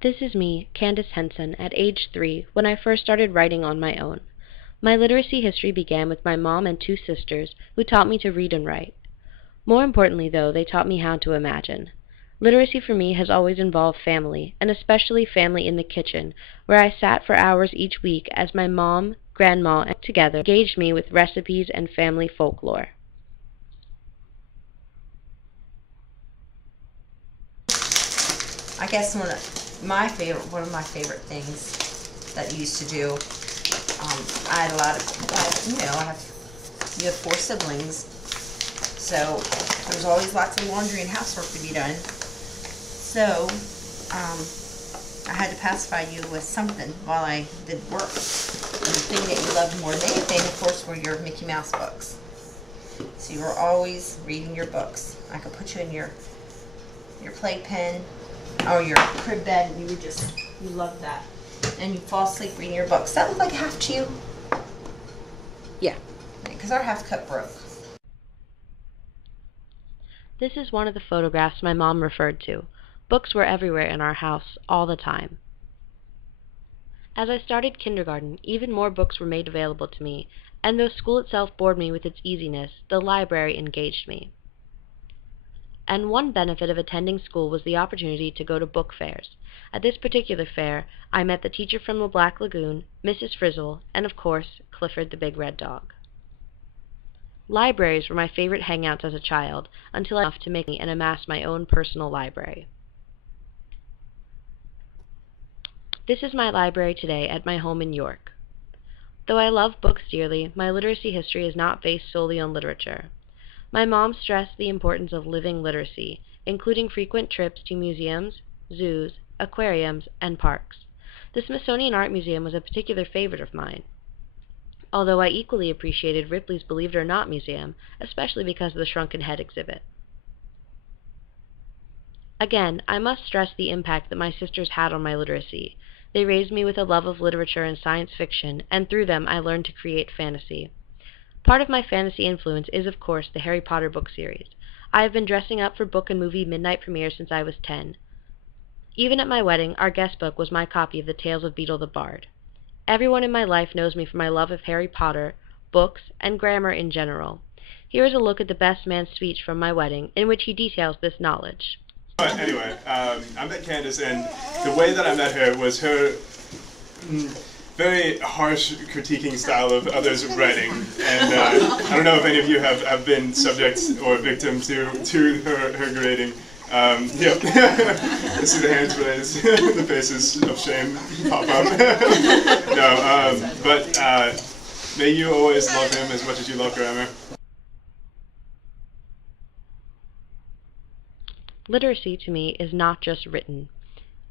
This is me, Candace Henson, at age 3, when I first started writing on my own. My literacy history began with my mom and 2 sisters, who taught me to read and write. More importantly, though, they taught me how to imagine. Literacy for me has always involved family, and especially family in the kitchen, where I sat for hours each week as my mom, grandma, and together engaged me with recipes and family folklore. I guess one of my favorite things that you used to do. I had a lot of, you have 4 siblings, so there's always lots of laundry and housework to be done. So I had to pacify you with something while I did work. And the thing that you loved more than anything, of course, were your Mickey Mouse books. So you were always reading your books. I could put you in your playpen or your crib bed, and you loved that. And you'd fall asleep reading your books. Does that look like a half to you? Yeah. Because our half cup broke. This is one of the photographs my mom referred to. Books were everywhere in our house, all the time. As I started kindergarten, even more books were made available to me, and though school itself bored me with its easiness, the library engaged me. And one benefit of attending school was the opportunity to go to book fairs. At this particular fair, I met the teacher from the Black Lagoon, Mrs. Frizzle, and of course, Clifford the Big Red Dog. Libraries were my favorite hangouts as a child, until I enough to make me and amass my own personal library. This is my library today at my home in York. Though I love books dearly, my literacy history is not based solely on literature. My mom stressed the importance of living literacy, including frequent trips to museums, zoos, aquariums, and parks. The Smithsonian Art Museum was a particular favorite of mine, although I equally appreciated Ripley's Believe It or Not Museum, especially because of the Shrunken Head exhibit. Again, I must stress the impact that my sisters had on my literacy. They raised me with a love of literature and science fiction, and through them I learned to create fantasy. Part of my fantasy influence is, of course, the Harry Potter book series. I have been dressing up for book and movie midnight premieres since I was 10. Even at my wedding, our guest book was my copy of the Tales of Beedle the Bard. Everyone in my life knows me for my love of Harry Potter, books, and grammar in general. Here is a look at the best man's speech from my wedding, in which he details this knowledge. But anyway, I met Candace, and the way that I met her was her very harsh critiquing style of others' writing. And I don't know if any of you have been subjects or victim to her grading. Yep. I see the hands raised, the faces of shame pop up. No, but may you always love him as much as you love grammar. Literacy, to me, is not just written.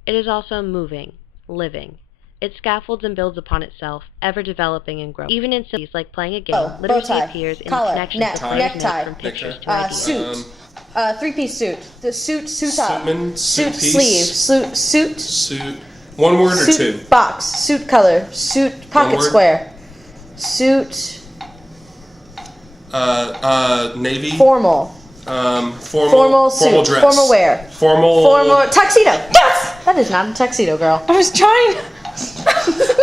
It is also moving, living. It scaffolds and builds upon itself, ever developing and growing. Even in simple like playing a game, literacy appears in the connections that players make from pictures to ideas. Suit. 3-piece suit. The suit up. Suit Sleeve. Suit. One word or two? Box. Suit color. Suit pocket square. Suit. Navy. Formal. Formal suit. dress. Formal wear. Formal tuxedo. Yes! That is not a tuxedo, girl. I was trying.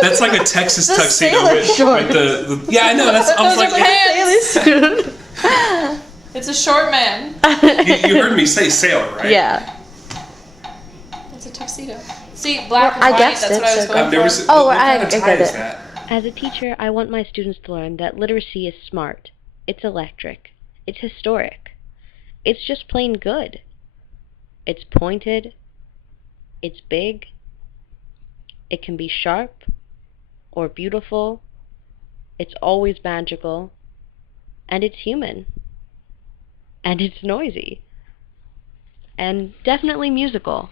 That's like a Texas The tuxedo sailor with short. the yeah, I know. I was like, It's a short man. you heard me say sailor, right? Yeah. It's a tuxedo. See, black and I white, guessed that's it, what I was so- going I've never for. seen. Oh, what I kind of get tie is it. that? As a teacher, I want my students to learn that literacy is smart. It's electric. It's historic. It's just plain good. It's pointed. It's big. It can be sharp or beautiful. It's always magical. And it's human. And it's noisy. And definitely musical.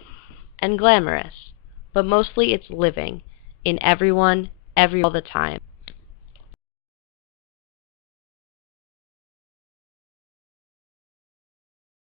And glamorous. But mostly it's living. In everyone, all the time.